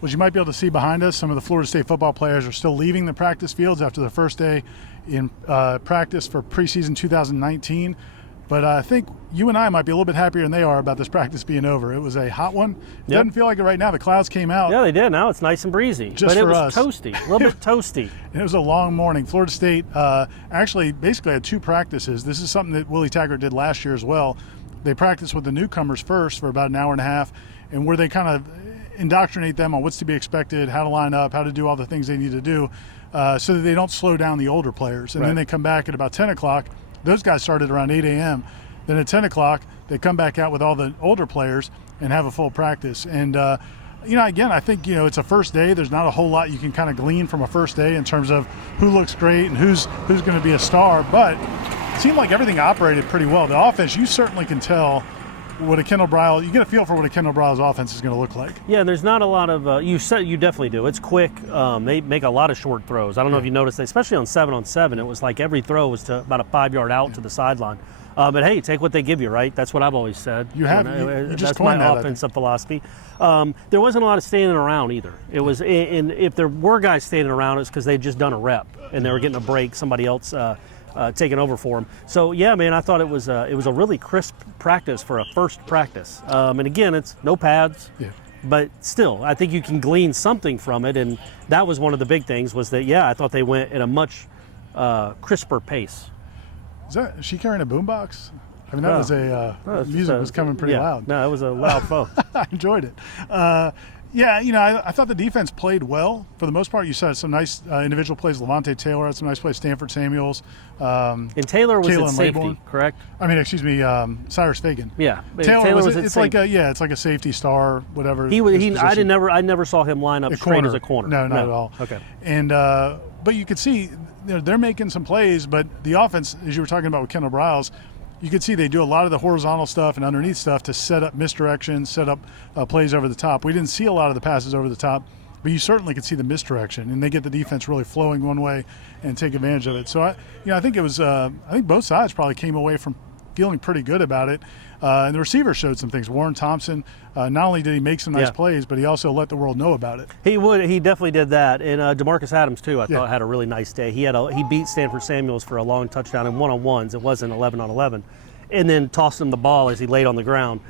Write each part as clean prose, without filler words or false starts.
was you might be able to see behind us, some of the Florida State football players are still leaving the practice fields after the first day in practice for preseason 2019. But I think you and I might be a little bit happier than they are about this practice being over. It was a hot one. It doesn't feel like it right now. The clouds came out. Yeah, they did. Now it's nice and breezy. Just but for it was us. Toasty, a little bit toasty. It was a long morning. Florida State actually basically had 2 practices. This is something that Willie Taggart did last year as well. They practiced with the newcomers first for about an hour and a half, and where they kind of indoctrinate them on what's to be expected, how to line up, how to do all the things they need to do, so that they don't slow down the older players. And then they come back at about 10 o'clock. Those guys started around 8 a.m. Then at 10 o'clock, they come back out with all the older players and have a full practice. And, again, I think, it's a first day. There's not a whole lot you can kind of glean from a first day in terms of who looks great and who's going to be a star. But it seemed like everything operated pretty well. The offense, you certainly can tell what a Kendall Briles, you get a feel for what a Kendall Briles offense is going to look like. Yeah, there's not a lot of, you definitely do. It's quick. They make a lot of short throws. I don't know if you noticed, especially on 7-on-7, it was like every throw was to about a 5-yard out to the sideline. But hey, take what they give you, right? That's what I've always said. You just that's my offensive philosophy. There wasn't a lot of standing around either. It was, and if there were guys standing around, it's because they'd just done a rep and they were getting a break. Somebody else taking over for them. So yeah, man, I thought it was a really crisp practice for a first practice. And again, it's no pads. Yeah. But still, I think you can glean something from it, and that was one of the big things. Was that I thought they went at a much crisper pace. Is she carrying a boombox? I mean, that was music was coming pretty loud. No, it was a loud phone. I enjoyed it. I thought the defense played well for the most part. You saw some nice individual plays. Levante Taylor had some nice plays. Stanford Samuels. And Taylor was at safety, Laybourne. Correct? I mean, excuse me, Cyrus Fagan. Yeah, Taylor was. at It's safety. it's like a safety star, whatever. I never saw him line up straight as a corner. No, not at all. Okay. And but you could see they're making some plays, but the offense, as you were talking about with Kendall Briles, you could see they do a lot of the horizontal stuff and underneath stuff to set up misdirection, set up plays over the top. We didn't see a lot of the passes over the top, but you certainly could see the misdirection, and they get the defense really flowing one way and take advantage of it. So I think it was I think both sides probably came away from feeling pretty good about it. And the receiver showed some things. Warren Thompson, not only did he make some nice plays, but he also let the world know about it. He definitely did that. And DeMarcus Adams, too, I thought had a really nice day. He beat Stanford Samuels for a long touchdown in one-on-ones. It wasn't 11-on-11. And then tossed him the ball as he laid on the ground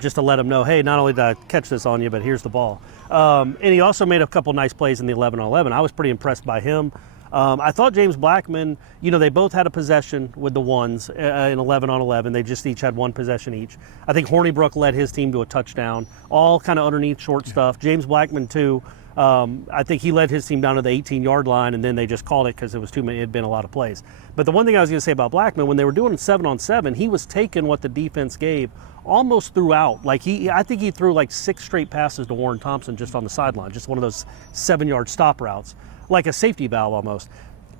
just to let him know, hey, not only did I catch this on you, but here's the ball. And he also made a couple nice plays in the 11-on-11. I was pretty impressed by him. I thought James Blackman, they both had a possession with the ones in 11-on-11. They just each had one possession each. I think Hornibrook led his team to a touchdown, all kind of underneath short stuff. James Blackman, too. I think he led his team down to the 18-yard line, and then they just called it because it was too many. It had been a lot of plays. But the one thing I was going to say about Blackman, when they were doing 7-on-7, he was taking what the defense gave almost throughout. I think he threw like 6 straight passes to Warren Thompson just on the sideline, just one of those 7-yard stop routes, like a safety valve almost.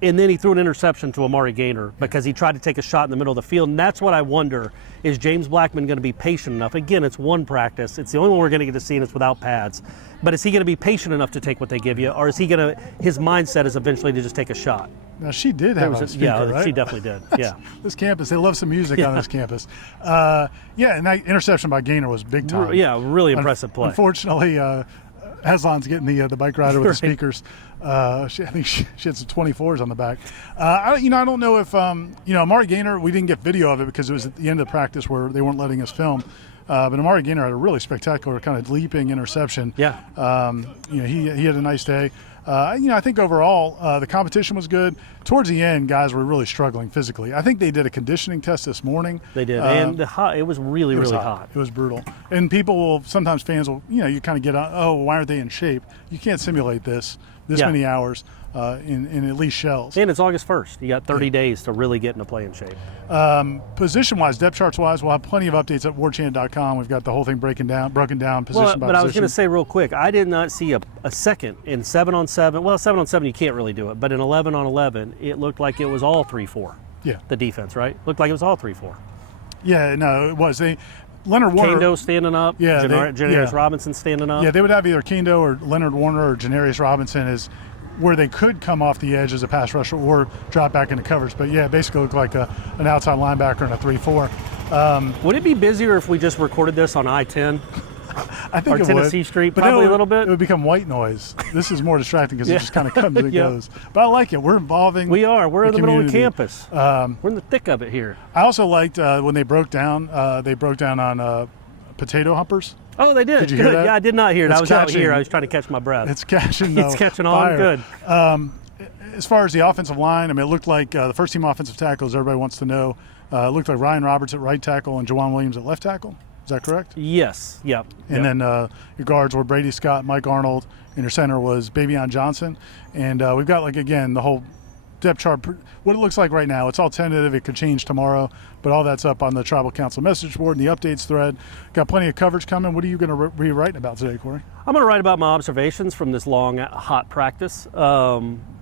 And then he threw an interception to Amari Gaynor because he tried to take a shot in the middle of the field. And that's what I wonder, is James Blackman going to be patient enough? Again, it's one practice. It's the only one we're going to get to see, and it's without pads. But is he going to be patient enough to take what they give you? Or is he going to, his mindset is eventually to just take a shot? Now, she did have a speaker, right? She definitely did, yeah. This campus, they love some music on this campus. And that interception by Gaynor was big time. Yeah, really impressive play. Unfortunately, Haslan's getting the bike rider with the speakers. I think she had some 24s on the back. I don't know if Amari Gaynor. We didn't get video of it because it was at the end of the practice where they weren't letting us film. But Amari Gaynor had a really spectacular kind of leaping interception. Yeah. He had a nice day. I think overall the competition was good. Towards the end, guys were really struggling physically. I think they did a conditioning test this morning. They did, and it was really hot. It was brutal. And fans will, you kind of get on, oh, why aren't they in shape? You can't simulate this many hours in at least shells. And it's August 1st. You got 30 days to really get into playing shape. Position-wise, depth charts-wise, we'll have plenty of updates at warchant.com. We've got the whole thing broken down position by position. But I was going to say real quick, I did not see a second in 7-on-7. Well, 7-on-7 you can't really do it, but in 11-on-11, it looked like it was all 3-4. Yeah. The defense, right? Looked like it was all 3-4. Yeah, no, it was. Leonard Warner. Kendo standing up. Yeah. Janarius Robinson standing up. Yeah, they would have either Kendo or Leonard Warner or Janarius Robinson as where they could come off the edge as a pass rusher or drop back into coverage. But, yeah, it basically looked like an outside linebacker and a 3-4. Would it be busier if we just recorded this on I-10? I think Or it Tennessee would. Street, But probably then a little bit. It would become white noise. This is more distracting because Yeah. it just kind of comes and Yeah. goes. But I like it. We're involving. We are. We're in the middle of the community. campus. We're in the thick of it here. I also liked when they broke down on potato humpers. Oh, they did. Did you Good. hear that? Yeah, I did not hear it. It's I was out catching- here. I was trying to catch my breath. It's catching. It's catching on. fire. Good. As far as the offensive line, I mean, it looked like the first team offensive tackles. Everybody wants to know. It looked like Ryan Roberts at right tackle and Jawan Williams at left tackle. Is that correct? Yes. Yep. And then your guards were Brady Scott, Mike Arnold, and your center was Bavion Johnson. And we've got, like, again, the whole depth chart, what it looks like right now. It's all tentative. It could change tomorrow, but all that's up on the Tribal Council message board and the updates thread. Got plenty of coverage coming. What are you going to be writing about today, Corey? I'm going to write about my observations from this long, hot practice.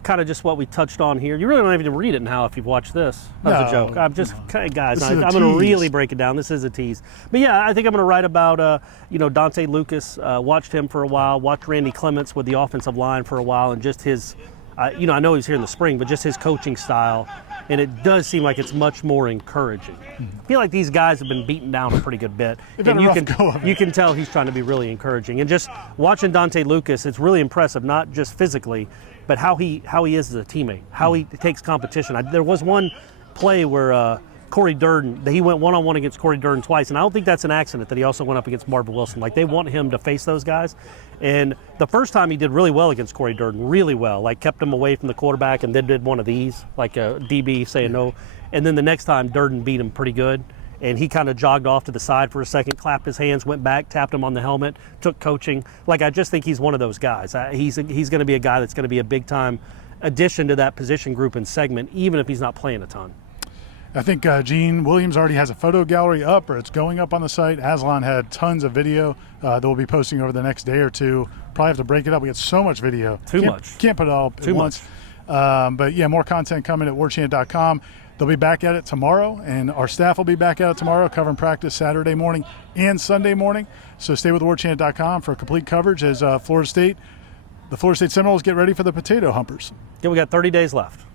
Kind of just what we touched on here. You really don't even read it now if you've watched this. That was a joke. I'm just, guys, This I'm is a going to tease. really break it down. This is a tease. But yeah, I think I'm going to write about, Dante Lucas. Watched him for a while. Watched Randy Clements with the offensive line for a while, and just his, I know he was here in the spring, but just his coaching style. And it does seem like it's much more encouraging. I feel like these guys have been beaten down a pretty good bit. They've had And a rough go of it. you can tell he's trying to be really encouraging. And just watching Dante Lucas, it's really impressive, not just physically, but how he is as a teammate, how he takes competition. There was one play where Corey Durden, he went one-on-one against Corey Durden twice, and I don't think that's an accident that he also went up against Marvin Wilson. Like, they want him to face those guys. And the first time he did really well against Corey Durden, really well, like kept him away from the quarterback and then did one of these, like a DB saying no. And then the next time Durden beat him pretty good, and he kind of jogged off to the side for a second, clapped his hands, went back, tapped him on the helmet, took coaching. Like, I just think he's one of those guys. He's going to be a guy that's going to be a big-time addition to that position group and segment, even if he's not playing a ton. I think Gene Williams already has a photo gallery up, or it's going up on the site. Aslan had tons of video that we'll be posting over the next day or two. Probably have to break it up. We got so much video. Too much. Can't put it all Too at once. But yeah, more content coming at warchant.com. They'll be back at it tomorrow, and our staff will be back at it tomorrow, covering practice Saturday morning and Sunday morning. So stay with warchant.com for complete coverage as the Florida State Seminoles get ready for the potato humpers. Yeah, we got 30 days left.